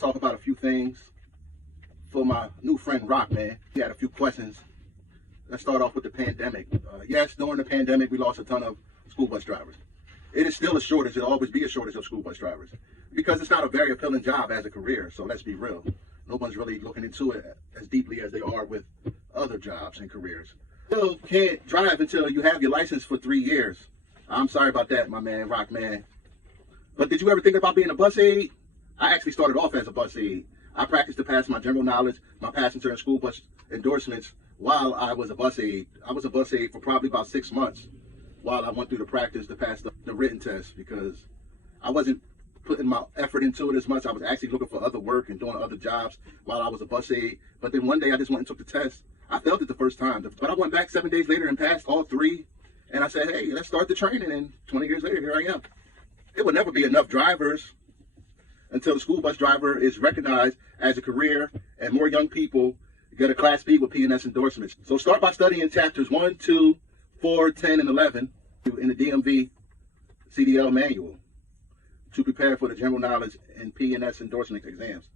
talk about a few things for my new friend Rock, man. He had a few questions. Let's start off with the pandemic. Yes, during the pandemic, we lost a ton of school bus drivers. It is still a shortage. There'll always be a shortage of school bus drivers because it's not a very appealing job as a career. So let's be real. No one's really looking into it as deeply as they are with other jobs and careers. You can't drive until you have your license for 3 years. I'm sorry about that, my man, Rock, man. But did you ever think about being a bus aide? I actually started off as a bus aide. I practiced to pass my general knowledge, my passenger and school bus endorsements while I was a bus aide. I was a bus aide for probably about 6 months while I went through the practice to pass the written test because I wasn't putting my effort into it as much. I was actually looking for other work and doing other jobs while I was a bus aide. But then one day I just went and took the test. I failed it the first time, but I went back 7 days later and passed all 3. And I said, hey, let's start the training. And 20 years later, here I am. It would never be enough drivers until the school bus driver is recognized as a career and more young people get a Class B with P&S endorsements. So start by studying chapters 1, 2, 4, 10, and 11 in the DMV CDL manual to prepare for the general knowledge and P&S endorsement exams.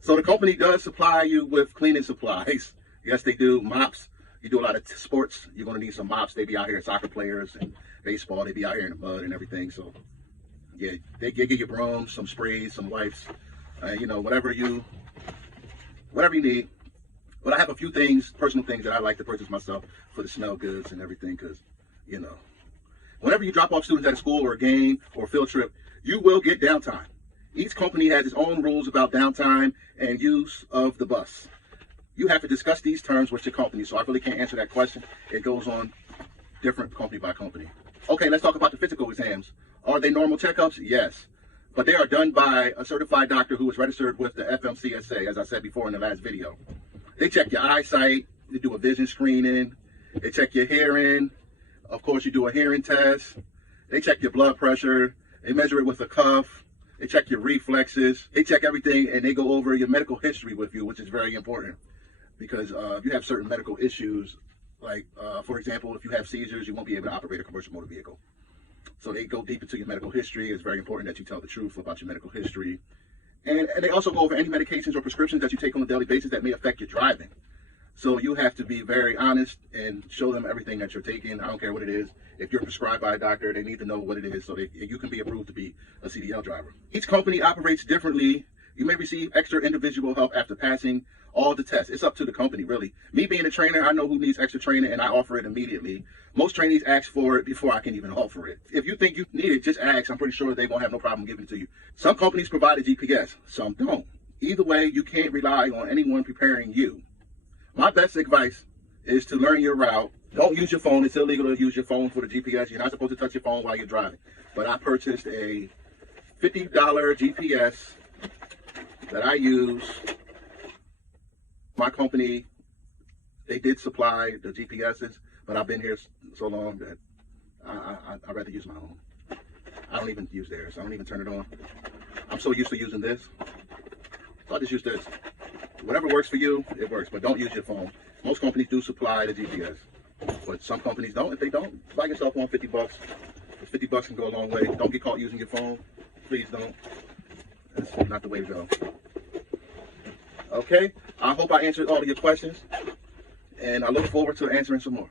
So the company does supply you with cleaning supplies. Yes, they do. Mops. You do a lot of sports, you're going to need some mops. They be out here, soccer players and baseball. They be out here in the mud and everything. So, yeah, they give you brooms, some sprays, some wipes, you know, whatever you need. But I have a few things, personal things that I like to purchase myself for the smell goods and everything because, you know, whenever you drop off students at a school or a game or a field trip, you will get downtime. Each company has its own rules about downtime and use of the bus. You have to discuss these terms with your company, so I really can't answer that question. It goes on different company by company. Okay, let's talk about the physical exams. Are they normal checkups? Yes. But they are done by a certified doctor who is registered with the FMCSA, as I said before in the last video. They check your eyesight, they do a vision screening, they check your hearing. Of course, you do a hearing test. They check your blood pressure, they measure it with a cuff. They check your reflexes, they check everything, and they go over your medical history with you, which is very important. Because if you have certain medical issues, like, for example, if you have seizures, you won't be able to operate a commercial motor vehicle. So they go deep into your medical history. It's very important that you tell the truth about your medical history. And they also go over any medications or prescriptions that you take on a daily basis that may affect your driving. So you have to be very honest and show them everything that you're taking. I don't care what it is. If you're prescribed by a doctor, they need to know what it is so you can be approved to be a CDL driver. Each company operates differently. You may receive extra individual help after passing all the tests. It's up to the company, really. Me being a trainer, I know who needs extra training, and I offer it immediately. Most trainees ask for it before I can even offer it. If you think you need it, just ask. I'm pretty sure they won't have no problem giving it to you. Some companies provide a GPS, some don't. Either way, you can't rely on anyone preparing you. My best advice is to learn your route. Don't use your phone. It's illegal to use your phone for the GPS. You're not supposed to touch your phone while you're driving. But I purchased a $50 GPS that I use. My company, they did supply the GPSs, but I've been here so long that I'd rather use my own. I don't even use theirs. I don't even turn it on. I'm so used to using this. So I just use this. Whatever works for you, it works, but don't use your phone. Most companies do supply the GPS, but some companies don't. If they don't, buy yourself one $50. $50 can go a long way. Don't get caught using your phone. Please don't. That's not the way to go. Okay, I hope I answered all of your questions, and I look forward to answering some more.